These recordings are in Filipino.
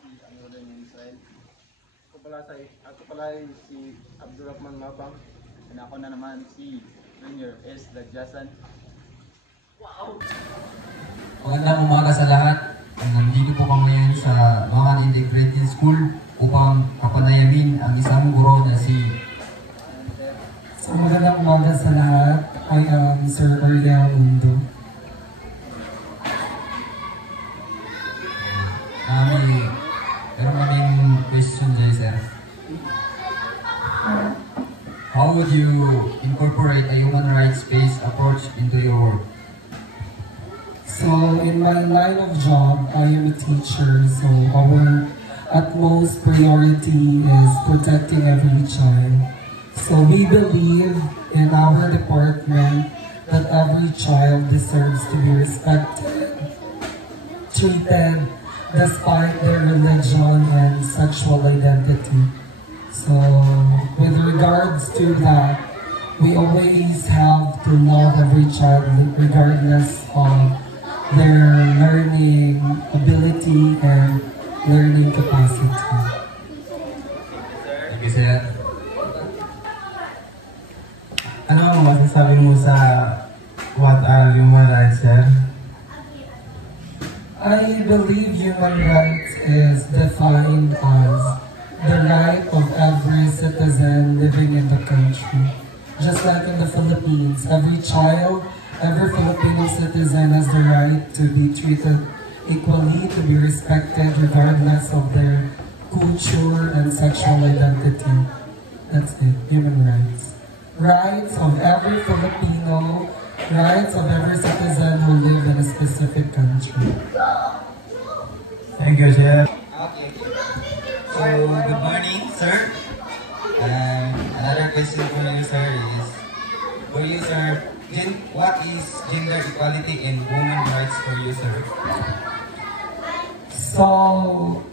si Anurin Israel. Ako pala ay si Abdurrahman Mabang. And ako na naman si Junior S. Dagjasan. Magandang umaga sa lahat. Nandito po kami ngayon sa Mangan Integrated School upang kapanayamin ang isang guro na si... So magandang umaga sa lahat. I am Sir Orlea Mundo. Meron kaming question dyan, sir. How would you incorporate a human rights-based approach into your work? So in my line of job, I am a teacher. So our utmost priority is protecting every child. So we believe in our department that every child deserves to be respected, treated despite their religion and sexual identity. So with regards to that, we always have to love every child regardless of their learning ability and learning capacity. Thank you, sir. Ano ang masasabi mo sa what are human rights, sir? I believe human rights is defined as the right of every citizen living in the country. Just like in the Philippines, every child, every Filipino citizen has the right to be treated equally, to be respected regardless of their culture and sexual identity. That's it, human rights. Rights of every Filipino, rights of every citizen who live in a specific country. Thank you, sir. Okay. So, good morning, sir. Another question for you, sir, is, for you, sir, what is gender equality and women's rights for you, sir? So,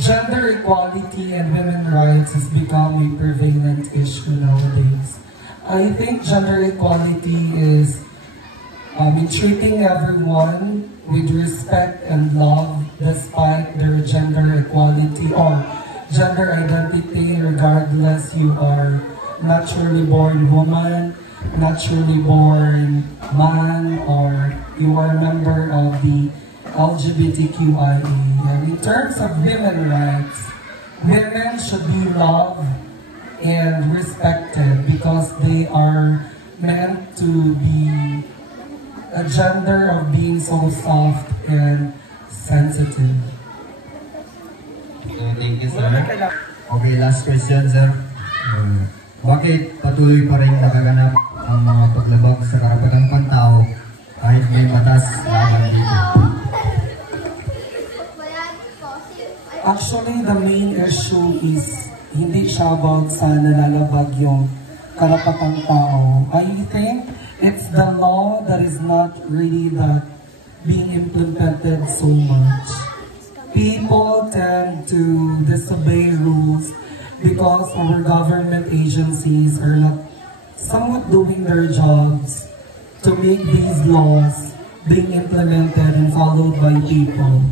gender equality and women's rights has become a prevalent issue nowadays. I think gender equality is in treating everyone with respect and love despite their gender equality or gender identity, regardless you are naturally born woman, naturally born man, or you are a member of the LGBTQIA. And in terms of women's rights, women should be loved and respected because they are meant to be a gender of being so soft and sensitive. So, thank you, sir. Okay, last question, sir. Bakit patuloy pa rin nagaganap ang mga paglabag sa karapatang pantao kahit may batas laban dito? Actually, the main issue is hindi siya about sa nalalabag yung karapatang tao. I think it's the law that is not really that being implemented so much. People tend to disobey rules because our government agencies are not somewhat doing their jobs to make these laws being implemented and followed by people.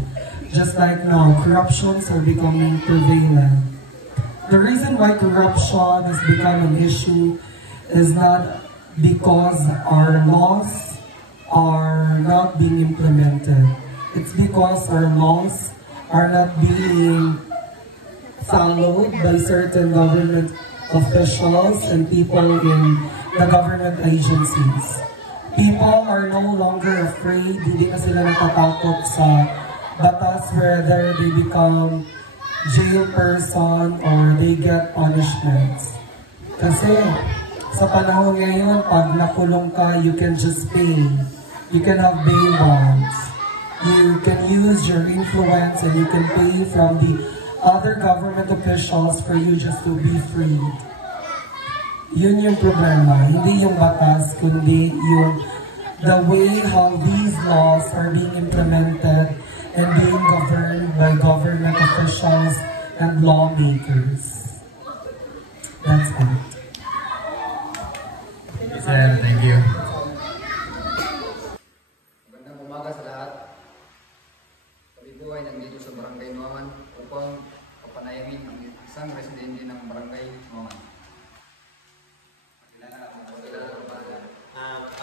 Just like now, corruptions are becoming prevalent. The reason why corruption has become an issue is not because our laws are not being implemented. It's because our laws are not being followed by certain government officials and people in the government agencies. People are no longer afraid, hindi na sila natatakot sa batas, whether they become jail person or they get punishments. Kasi sa panahon ngayon, pag nakulong ka, you can just pay. You can have bail bonds. You can use your influence and you can pay from the other government officials for you just to be free. Yun yung problema. Hindi yung batas, kundi yung the way how these laws are being implemented and being governed by government officials and lawmakers. That's it. Sir, thank you. Magandang umaga sa lahat. Kami po ay nandito sa Barangay Nuangan upang papanayawin ang isang residente ng Barangay Nuangan.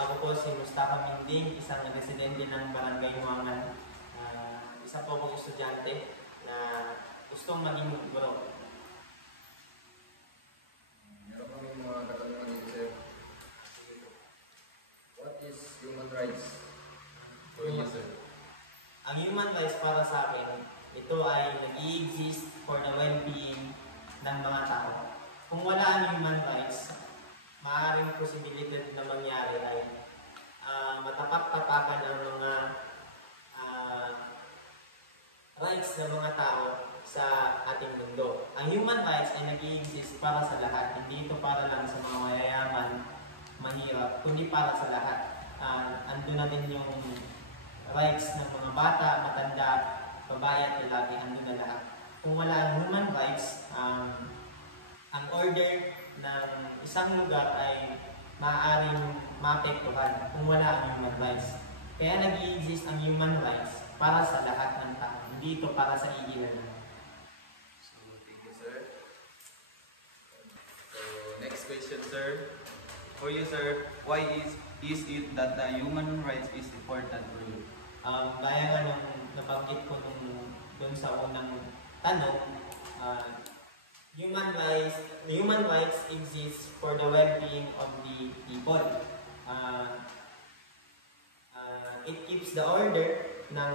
Ako po si Mustafa Minding, isang residente ng Barangay Nuangan. Isa po akong estudyante na gustong maging guro. Meron kami mga katanungan dito, sir. What is human rights for you, sir? Ang human rights para sa akin, ito ay nag-i-exist for the well-being ng mga tao. Kung wala ang human rights, maaaring posibilidad na mangyari ay matapak-tapakan ang mga rights ng mga tao sa ating mundo. Ang human rights ay nag-i-exist para sa lahat. Hindi ito para lang sa mga mayayaman, mahirap, kundi para sa lahat. Andun na din yung rights ng mga bata, matanda, babae at lalaki, andun na lahat. Kung wala ang human rights, ang order ng isang lugar ay maaaring maapektuhan kung wala ang human rights. Kaya nag-i-exist ang human rights para sa lahat ng tao, hindi ito para sa iilan. So, thank you, sir. So, next question, sir. For you, sir, why is it that the human rights is important for you? Gaya nga nung nabanggit ko dun sa unang tanong, human rights exist for the well-being of the people. It keeps the order ng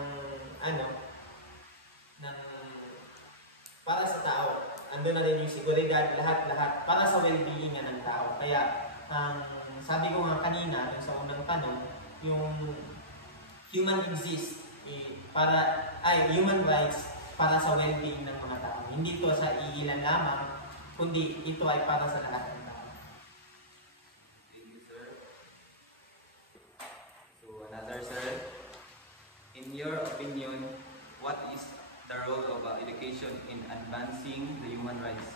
para sa tao. Andun na rin yung seguridad, lahat para sa well-being ng tao. Kaya sabi ko nga kanina dun sa unang tanong, yung human rights para sa well-being ng mga tao. Hindi ito sa iilan lamang, kundi ito ay para sa lahat ng tao. Thank you, sir. So, another, sir. In your opinion, what is the role of education in advancing the human rights?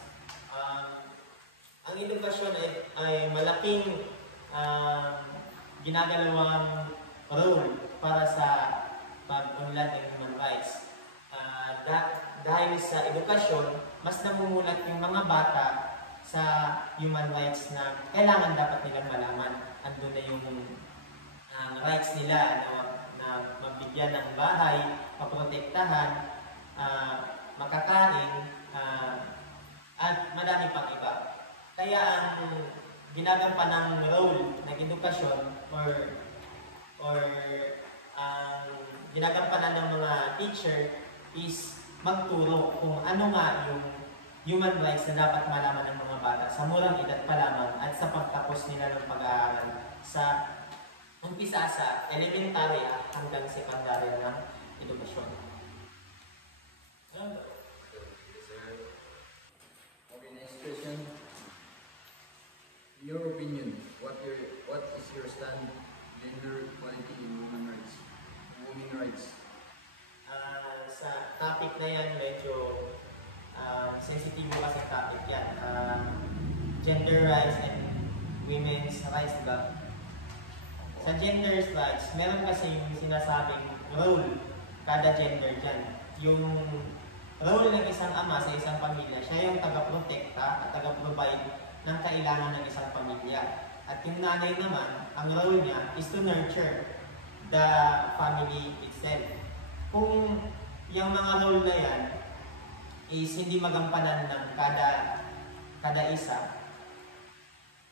Ang edukasyon ay malaking ginagalawang role para sa pag-unlad ng human rights. Dahil sa edukasyon, mas namumulat yung mga bata sa human rights na kailangan dapat nilang malaman. Andun na yung rights nila na mabigyan ng bahay, maprotektahan, makakain, at marami pang iba. Kaya ang ginagampanan ng role ng edukasyon or ang ginagampanan ng mga teacher is magturo kung ano nga yung human rights na dapat malaman ng mga bata sa murang edad pa lamang at sa pagtapos nila ng pag-aaral sa umpisa sa elementary hanggang secondary ng edukasyon. Okay, next question. In your opinion, what is your stand gender equality in women rights? Sa topic na yan, medyo sensitive kasi topic yan. Gender rights and women's rights, diba? Sa gender rights, meron kasi yung sinasabing role kada gender dyan. Yung role ng isang ama sa isang pamilya, siya yung taga-protekta at taga-provide ng kailangan ng isang pamilya. At yung nanay naman, ang role niya is to nurture the family itself. Kung yung mga role na yan is hindi magampanan ng kada isa,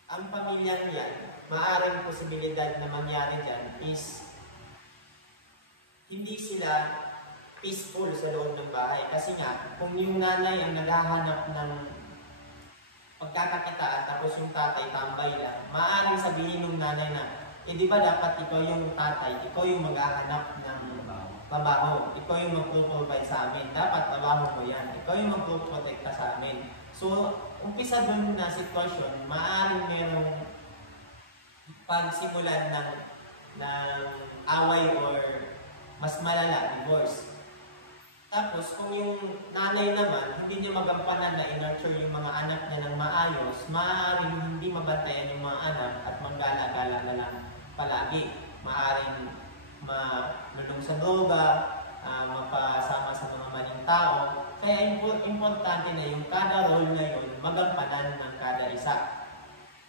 ang pamilyang yan, maaaring posibilidad na mangyari dyan is hindi sila peaceful sa loob ng bahay. Kasi nga, kung yung nanay ang naghahanap ng pagkakakitaan tapos yung tatay tambay lang, maaaring sabihin ng nanay na, di ba dapat ikaw yung tatay, ikaw yung maghahanap ng trabaho, ikaw yung magpo-provide sa amin, dapat trabaho mo yan, ikaw yung magpo-protekta sa amin. So, umpisa dun na sitwasyon, maaaring merong pagsimulan ng away or mas malala, divorce. Tapos, kung yung nanay naman, hindi niya magampanan na i-nurture yung mga anak niya ng maayos, maaaring hindi mabantayan yung mga anak at manggala-gala na lang palagi. Maaaring malulong sa droga, mapasama sa mga maling tao. Kaya importante na yung kada role na yun magampanan ng kada isa.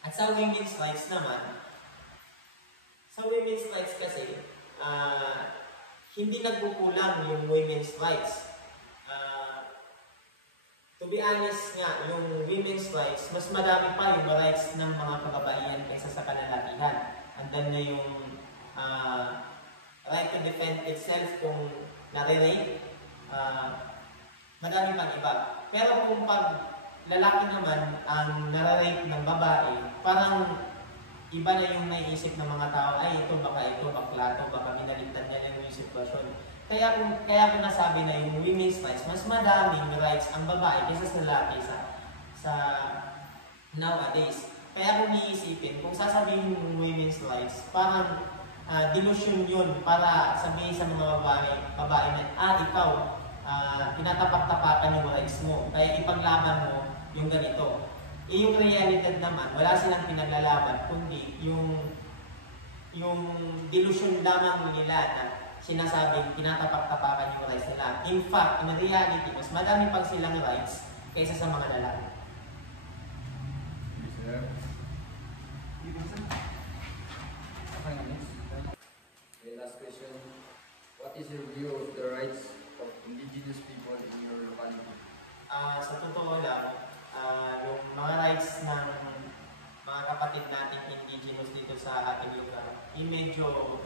At sa women's rights naman, sa women's rights kasi, hindi nagkukulang yung women's rights. To be honest nga, yung women's rights, mas marami pa yung rights ng mga kababaihan kaysa sa kalalakihan. Andan na yung right to defend itself kung nare-rape, madami pang iba. Pero kung pag lalaki naman ang nare-rape ng babae, parang iba na yung naiisip ng mga tao, ay ito bakla to, baka minaligtan niya lang yung sitwasyon. Kaya ko nasabi na yung women's rights, mas madaming rights ang babae kaysa sa lalaki sa nowadays. Kaya kung iisipin, kung sasabihin yung women's rights, parang delusion yun para sabihin sa mga babae na, ikaw, tinatapak-tapakan yung rights mo, kaya ipaglaban mo yung ganito. Yung realidad naman, wala silang pinaglalaban, kundi yung delusion lamang nila na sinasabing tinatapak-tapakan yung rights nila. In fact, in reality, mas madami pang silang rights kaysa sa mga lalaki. Okay, last question. What is your view of the rights of indigenous people in your locality? Sa totoo lang, yung mga rights ng mga kapatid nating indigenous dito sa ating lugar, medyo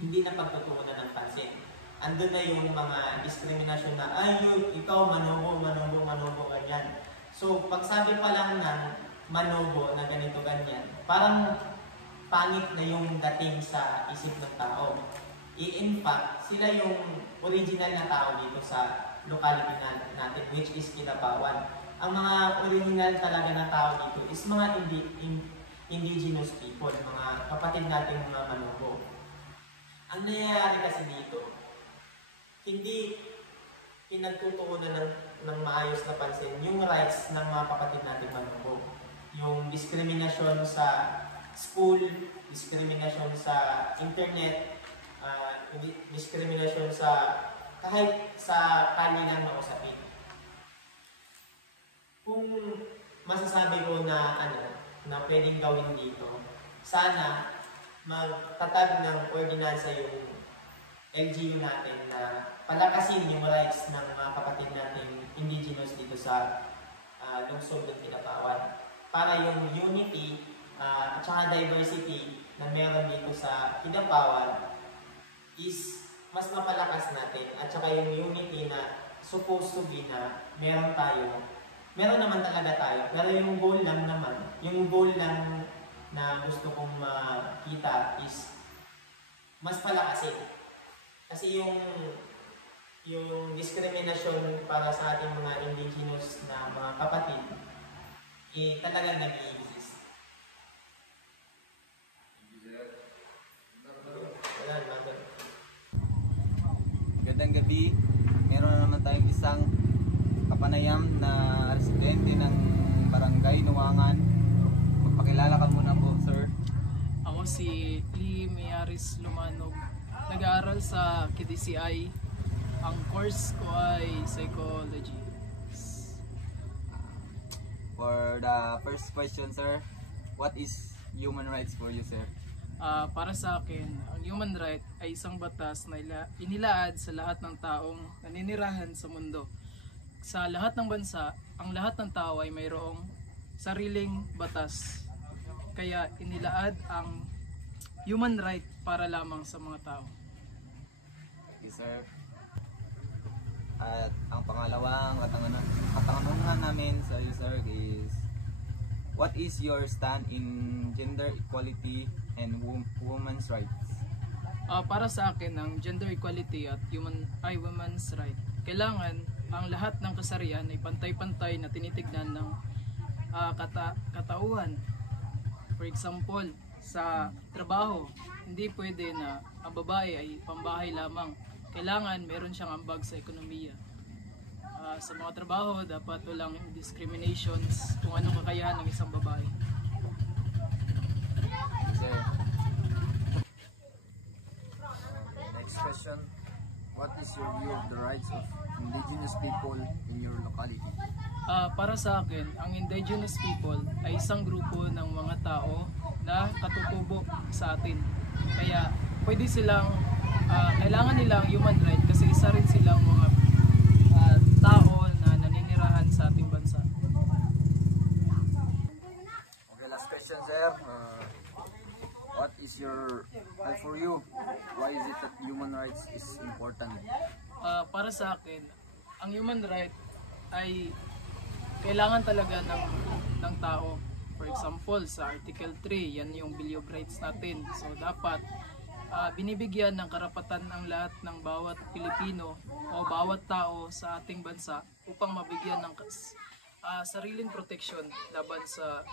hindi na pagtutuunan ng pansin. Andun na yung mga diskriminasyon na, ikaw manobo, ganyan. So, pag sabi pa lang ng manobo na ganito, ganyan, parang pangit na yung dating sa isip ng tao. In fact, sila yung original na tao dito sa locality natin, which is Kinabawan. Ang mga original talaga na tao dito is mga indigenous people, mga kapatid natin mga manobo. Ang nangyayari kasi dito, hindi pinagtutuunan ng maayos na pansin yung rights ng mga kapatid natin manobo. Yung diskriminasyon sa school, diskriminasyon sa internet, diskriminasyon sa kahit sa kanilang na usapin. Kung masasabi ko na na pwedeng gawin dito, sana magtatag ng ordinansa yung LGU natin na palakasin yung rights ng mga kapatid natin indigenous dito sa lungsod ng Kinabawan. Para yung unity at saka diversity na meron dito sa Kinabawan is mas mapalakas natin. At saka yung unity na supposed to be na meron naman talaga tayo. Pero yung goal lang na gusto kong makita is mas palakasin. Kasi yung diskriminasyon para sa ating mga indigenous na mga kapatid, talagang nag-i-exist. Magandang gabi. Meron na naman tayong isang kapanayam na residente ng Barangay Nuwangan. Magpakilala ka muna po, sir. Ako si Lee Miaris Lumanog. Nag-aaral sa KDCI. Ang course ko ay Psychology. For the first question, sir, what is human rights for you, sir? Para sa akin, ang human right ay isang batas na inilaad sa lahat ng taong naninirahan sa mundo. Sa lahat ng bansa, ang lahat ng tao ay mayroong sariling batas. Kaya inilaad ang human right para lamang sa mga tao. Yes, sir. At ang pangalawang katanungan namin sa iyo, sir, is what is your stand in gender equality and women's rights? Para sa akin, ang gender equality at women's right, kailangan ang lahat ng kasarian ay pantay-pantay na tinitignan ng katauhan. For example, sa trabaho, hindi pwede na ang babae ay pambahay lamang. Kailangan meron siyang ambag sa ekonomiya. Sa mga trabaho, dapat walang discriminations kung anong kakayahan ng isang babae. Next question. what is your view of the rights of indigenous people in your locality? Para sa akin, ang indigenous people ay isang grupo ng mga tao na katutubo sa atin. Kaya pwede silang, kailangan nilang human right kasi isa rin silang mga tao na naninirahan sa ating bansa. Okay, last question, sir. What is your, for you, why is it that human rights is important? Para sa akin, ang human right ay kailangan talaga ng tao. For example, sa Article 3, yan yung Bill of Rights natin. So dapat binibigyan ng karapatan ang lahat ng bawat Pilipino o bawat tao sa ating bansa upang mabigyan ng sariling proteksyon laban sa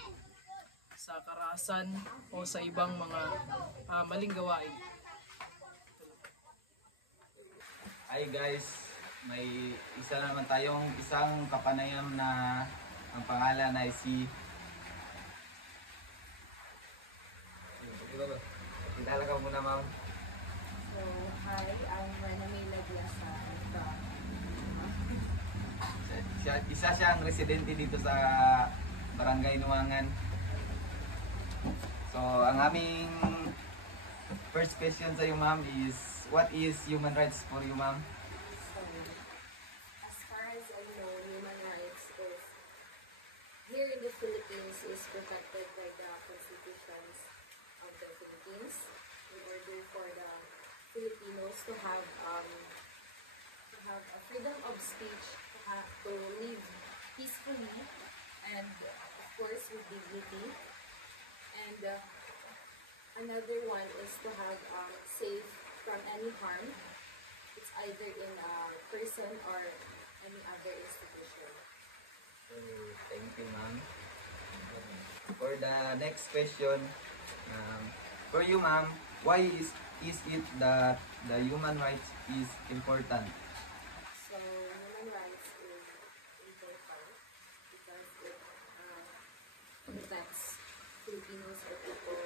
karahasan o sa ibang mga maling gawain. Hi guys, may isa naman tayong isang kapanayam na ang pangalan ay si kilala ka muna, ma'am. So, hi, I'm Manamila Diasa. Isa siyang residente dito sa Barangay Nuangan. So, ang aming first question sa iyo, ma'am, is what is human rights for you, ma'am? So, as far as I know, human rights is here in the Philippines is protected by the constitutions of the Philippines in order for the Filipinos to have a freedom of speech, to live peacefully, and of course with dignity. And another one is to have safe from any harm. It's either in a person or any other institution. Thank you, ma'am. For the next question, for you, ma'am, why is it that the human rights is important? So human rights is important because it protects Filipinos or people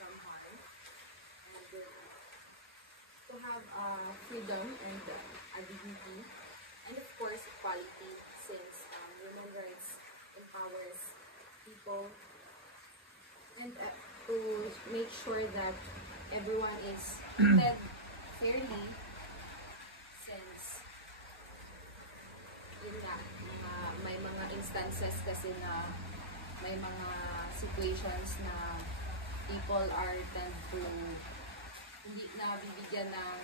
from harm, and to have freedom and dignity, and of course equality, since human rights empowers people, and to make sure that everyone is treated fairly, since yun nga, may mga instances kasi na may mga situations na people are tend to hindi na bibigyan ng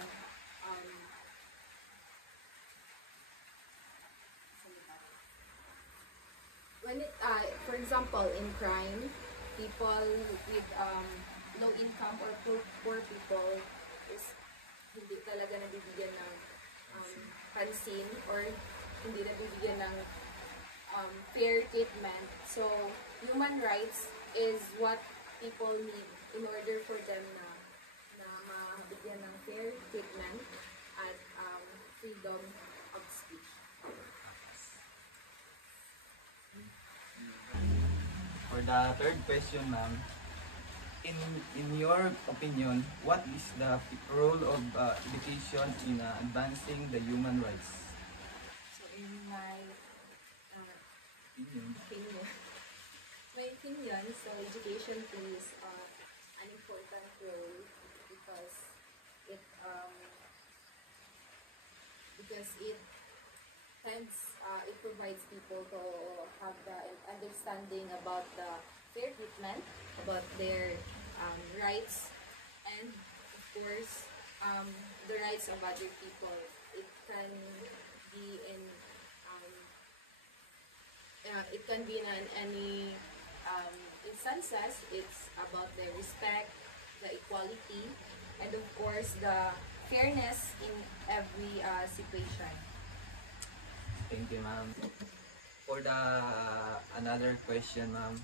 when it for example in crime, people with low income or poor people is hindi talaga nabibigyan ng pansin or hindi nabibigyan ng fair treatment. So human rights is what people need in order for them na mabigyan ng fair treatment at freedom of speech. For the third question, ma'am, in your opinion, what is the role of education in advancing the human rights? So in my opinion, so education plays an important role because it it provides people to have the understanding about the fair treatment, about their rights, and of course the rights of other people. It can be in any instances. It's about the respect, the equality, and of course the fairness in every situation. Thank you, ma'am. For the another question, ma'am,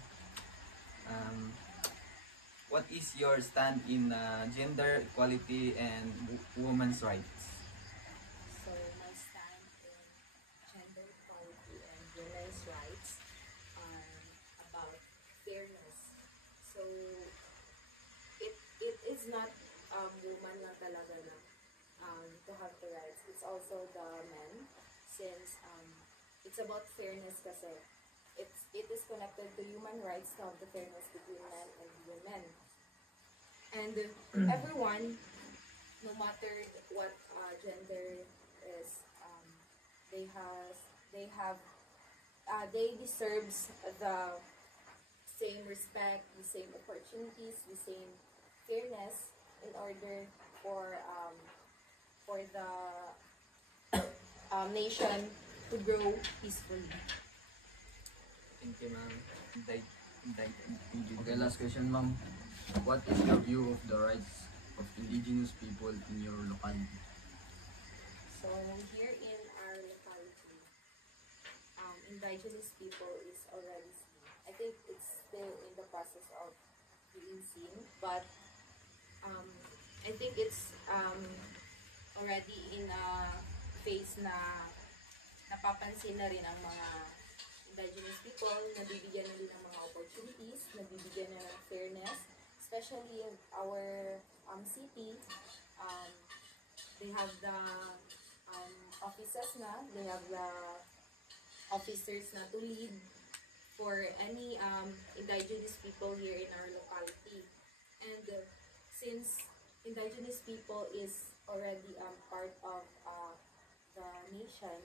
what is your stand in gender equality and women's rights? So my stand in gender equality and women's rights are about fairness. So it is not woman lang talaga na to have the rights. It's also the men, since it's about fairness kasi. It is connected to human rights to have the fairness between men and women. And everyone, no matter what gender is, they deserves the same respect, the same opportunities, the same fairness in order for the nation to grow peacefully. Thank you, ma'am. Okay, last question, ma'am. What is your view of the rights of indigenous people in your locality? So here in our locality, indigenous people is already seen. I think it's still in the process of being seen, but I think it's already in a phase na napapansin na rin ang mga indigenous people, nabibigyan na rin ng mga opportunities, nabibigyan na ng fairness, especially in our city. They have the offices na, they have the officers na to lead for any indigenous people here in our locality. And since indigenous people is already part of the nation,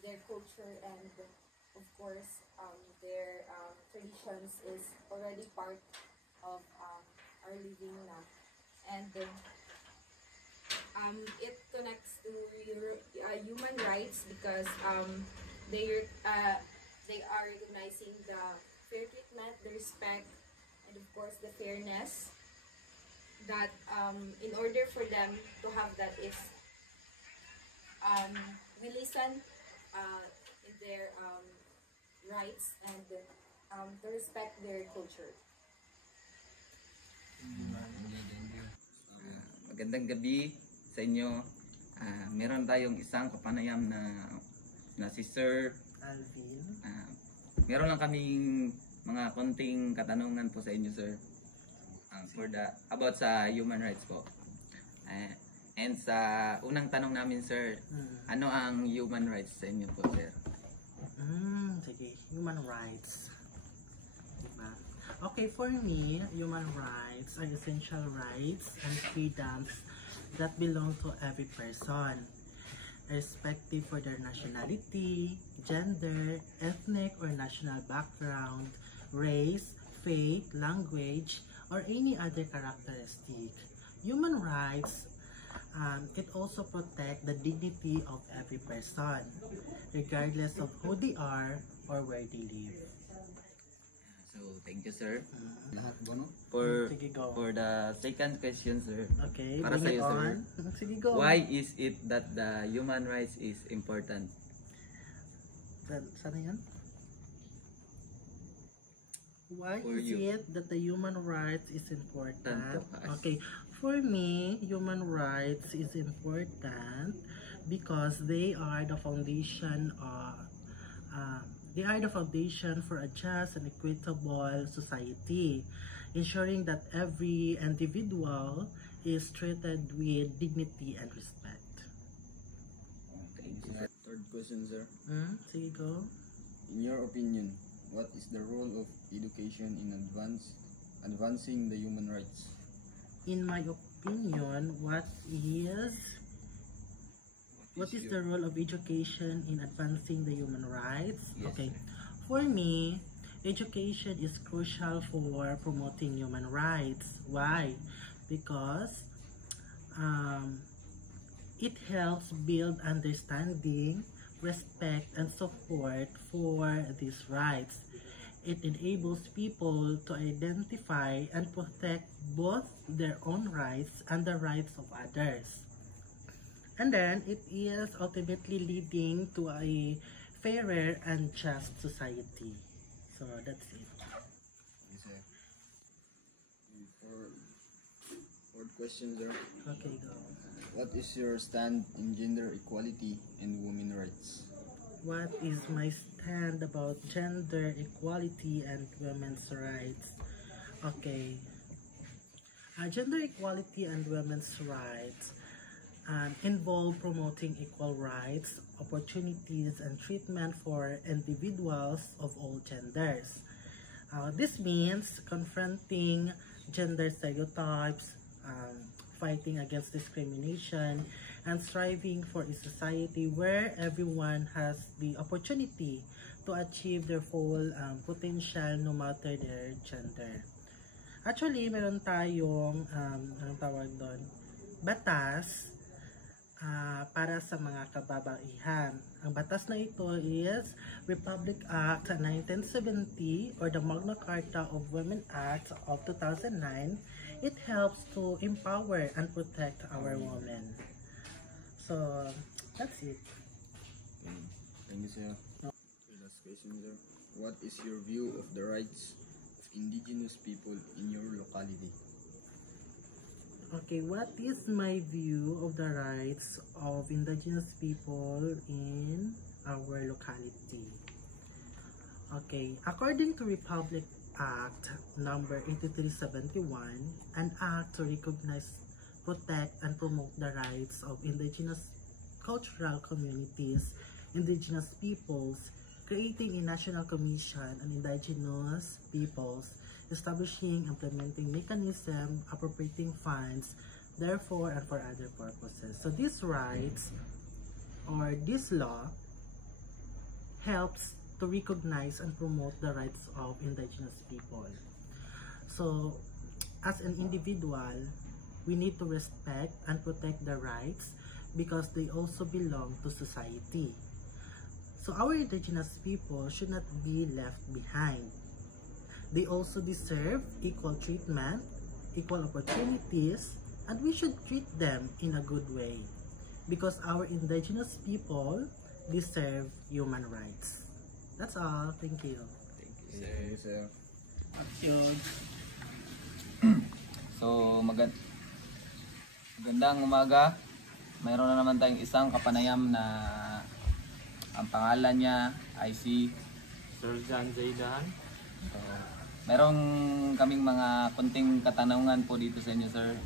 their culture and of course their traditions is already part of our living na. And it connects to human rights because they are recognizing the fair treatment, the respect, and of course the fairness. That in order for them to have that is we listen in their rights and to respect their culture. Magandang gabi sa inyo. Meron tayong isang kapanayam na si Sir Alvin. Meron lang kaming mga konting katanungan po sa inyo, sir. About sa human rights po. And sa unang tanong namin, sir, ano ang human rights sa inyo po, sir? Sige, human rights. Diba? Okay, for me, human rights are essential rights and freedoms that belong to every person, irrespective for their nationality, gender, ethnic or national background, race, faith, language, or any other characteristic. Human rights, it also protects the dignity of every person, regardless of who they are or where they live. So, thank you, sir. Lahat ba, no? For the second question, sir. Okay, para sa iyo, sir. Sige, go. Why is it that the human rights is important? Sana yan? Why For is you. it that the human rights is important? Tanto pa. Okay, for me, human rights is important because they are the foundation for a just and equitable society, ensuring that every individual is treated with dignity and respect. Thank you, sir. Third question, sir. Sige, go. In your opinion, what is the role of education in advancing the human rights? In my opinion, what is the role of education in advancing the human rights? Yes. Okay, for me, education is crucial for promoting human rights. Why? Because it helps build understanding, respect, and support for these rights. It enables people to identify and protect both their own rights and the rights of others. And then, it is ultimately leading to a fairer and just society. So, that's it. Yes, sir. Fourth question, sir. Okay, go. What is your stand in gender equality and women rights? What is my stand about gender equality and women's rights? Okay. Gender equality and women's rights. involve promoting equal rights, opportunities, and treatment for individuals of all genders. This means confronting gender stereotypes, fighting against discrimination, and striving for a society where everyone has the opportunity to achieve their full potential no matter their gender. Actually, meron tayong, anong tawag doon? Batas para sa mga kababaihan. Ang batas na ito is Republic Act 1970 or the Magna Carta of Women Act of 2009. It helps to empower and protect our women. So, that's it. Thank you, sir. Last question, sir. What is your view of the rights of indigenous people in your locality? Okay, what is my view of the rights of indigenous people in our locality? Okay, according to Republic Act number 8371, an act to recognize, protect, and promote the rights of indigenous cultural communities, indigenous peoples, creating a national commission on indigenous peoples, establishing, implementing mechanism, appropriating funds, therefore and for other purposes. So these rights or this law helps to recognize and promote the rights of indigenous people. So as an individual, we need to respect and protect their rights because they also belong to society. So our indigenous people should not be left behind. They also deserve equal treatment, equal opportunities, and we should treat them in a good way because our indigenous people deserve human rights. That's all. Thank you. Thank you, sir. So, magandang umaga. Mayroon na naman tayong isang kapanayam na ang pangalan niya ay si Sir John Zaidahan. So, merong kaming mga kunting katanungan po dito sa inyo, sir.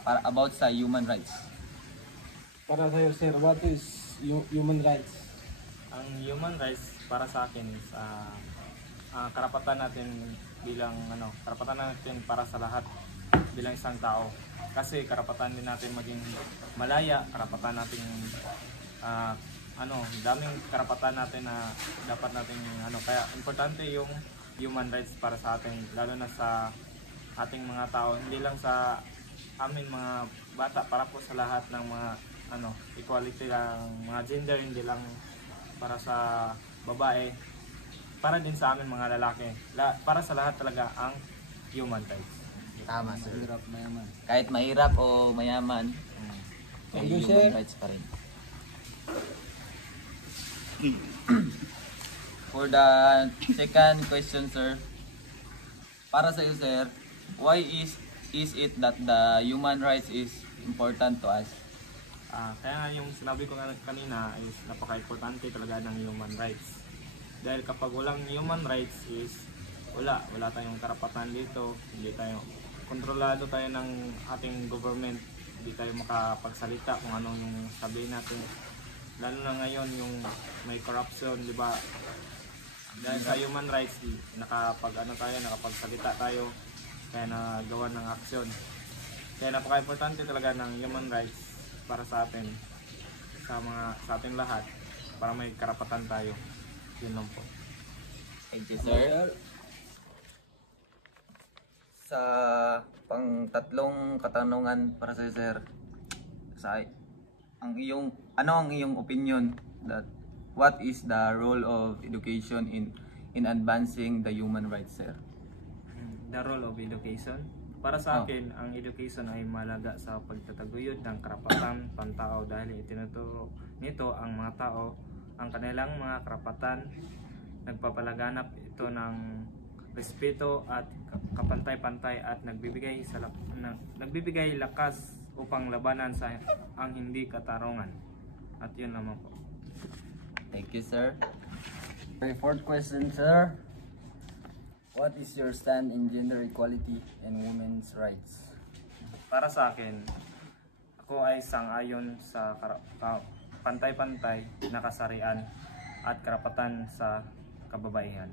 Para about sa human rights. Para sa'yo, sir, what is human rights? Ang human rights para sa akin is karapatan natin karapatan natin para sa lahat bilang isang tao. Kasi karapatan din natin maging malaya, karapatan natin daming karapatan natin na dapat natin kaya importante yung human rights para sa atin, lalo na sa ating mga tao, hindi lang sa amin mga bata, para po sa lahat ng mga equality lang, mga gender, hindi lang para sa babae, para din sa amin mga lalaki, para sa lahat talaga ang human rights. Tama, sir. Mahirap, mayaman. Kahit mahirap o mayaman, may human rights pa rin. For the second question, sir, para sa iyo, sir, why is it that the human rights is important to us? Kaya nga yung sinabi ko kanina is napaka-importante talaga ng human rights. Dahil kapag walang human rights is wala tayong karapatan dito, hindi tayo kontrolado tayo ng ating government, hindi tayo makapagsalita kung ano yung sabihin natin. Lalo na ngayon yung may corruption, di ba? Dahil sa human rights, nakapagsalita tayo, kaya nagawa ng aksyon. Kaya napaka-importante talaga ng human rights para sa atin, sa ating lahat, para may karapatan tayo. Yun lang po. Thank you, sir. Sa pang-tatlong katanungan para sa sir, ang iyong opinion that what is the role of education in advancing the human rights, sir? The role of education? Para sa akin, ang education ay malaga sa pagtataguyod ng karapatan pantao dahil itinuturo nito ang mga tao ang kanilang mga karapatan, nagpapalaganap ito ng respeto at kapantay-pantay at nagbibigay lakas upang labanan sa ang hindi katarungan. At yun naman po. Thank you, sir. Okay, fourth question, sir. What is your stand in gender equality and women's rights? Para sa akin, ako ay sang-ayon sa pantay-pantay na kasarian at karapatan sa kababaihan.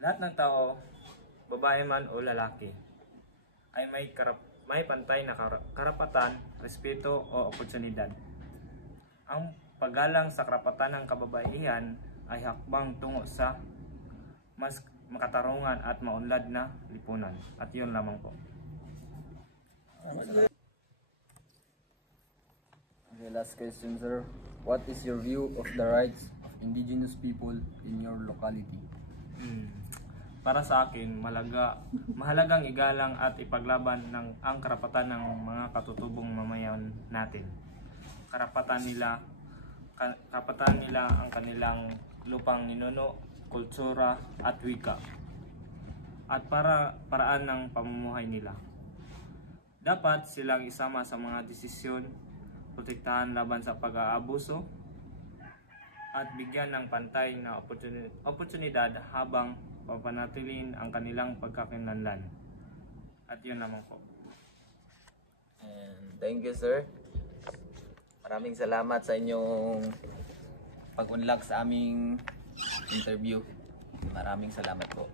Lahat ng tao, babae man o lalaki, ay may pantay na karapatan, respeto o oportunidad. Ang paggalang sa karapatan ng kababaihan ay hakbang tungo sa mas makatarungan at maunlad na lipunan. At yun lamang po. Okay, last question, sir. What is your view of the rights of indigenous people in your locality? Para sa akin, mahalagang igalang at ipaglaban ang karapatan ng mga katutubong mamayan natin. Karapatan nila ang kanilang lupang ninuno, kultura at wika, at paraan ng pamumuhay nila. Dapat silang isama sa mga desisyon, protektahan laban sa pag-aabuso, at bigyan ng pantay na oportunidad habang papanatilin ang kanilang pagkakinlanlan. At yun naman po. And thank you, sir. Maraming salamat sa inyong pag-unlak sa aming interview. Maraming salamat po.